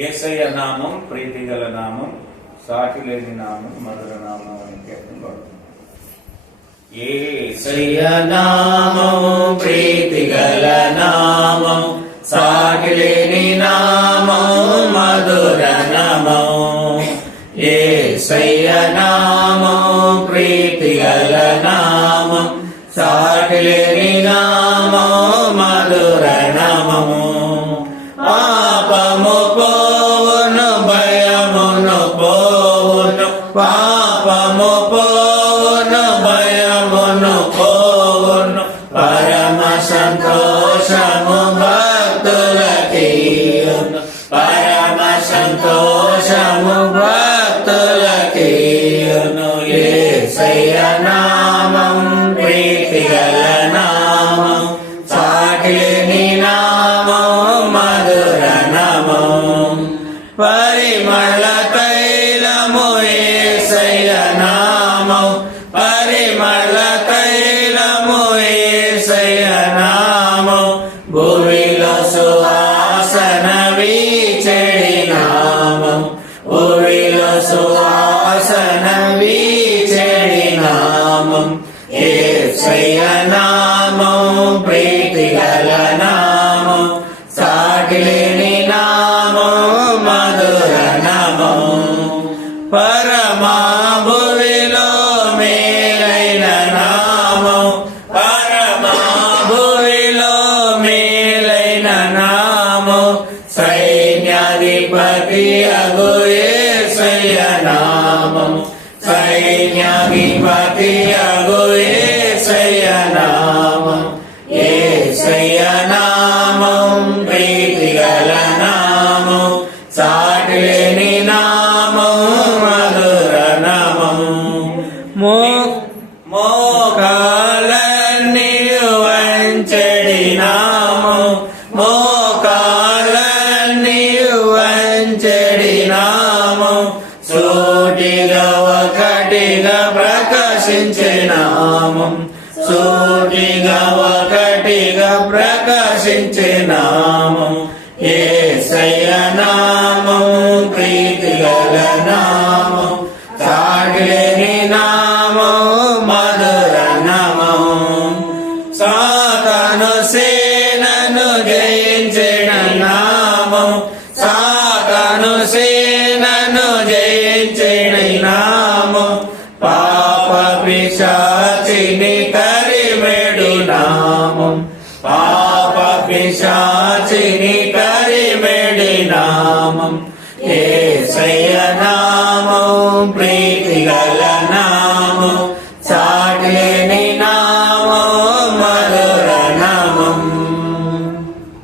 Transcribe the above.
యేసయ్య నామం ప్రీతిగల నామం, సాటి లేని నామం, మధుర నామం అని కీర్తనబడుతుంది. యేసయ్య నామం ప్రీతిగల నామం, సాటి లేని నామం, మధుర నామం. యేసయ్య నామం ప్రీతిగల నామం, సాటి లేని నామం, మధుర నామము. పాపము పోవును, భయమును పోవును, పాపము పోవును, భయమును పోవును, పరమ సంతోషము భక్తులకీయును, పరమ సంతోషము భక్తులకీయును. యేసయ్య నామం ప్రీతిగల నామం, సాటి లేని నామం, మధుర నామం. పరిమళ తైలము యేసయ్య నామం, పరిమళ తైలము యేసయ్య నామం, భూమిలో సువాసన వీచెడి నామం, భూమిలో సువాసన వీచెడి నామం. యేసయ్య నామం ప్రీతిగల నామం, సాటి లేని నామం, మధుర నామం. పరమా భువిలో మేలైన నామం, పరమా భువిలో మేలైన నామం, సైన్యాధిపతి అగు యేసయ్య నామం, సైన్యాధిపతి అగు యేసయ్య నామం. యేసయ్య నామం ప్రీతిగల నామం, సాటి లేని నామం, మధుర నామం. మోకాలన్నీ వంచెడి నామం, మోకాలన్నీ వంచెడి నామం, సూటిగా ఒకటిగా ప్రకాశించే నామం, సూటిగా ఒకటిగా ప్రకాశించే నామం. యేసయ్య నామం ప్రీతిగల నామం, సాటి లేని నామం, మధుర నామం. సాతాను సేనను జయించిన నామం, సాతాను సేనను జయించిన నామం, పాప పిశాచిని తరిమెడు నామం, పాప పిశాచిని తరిమెడి నామం. యేసయ్య నామం ప్రీతిగల నామం,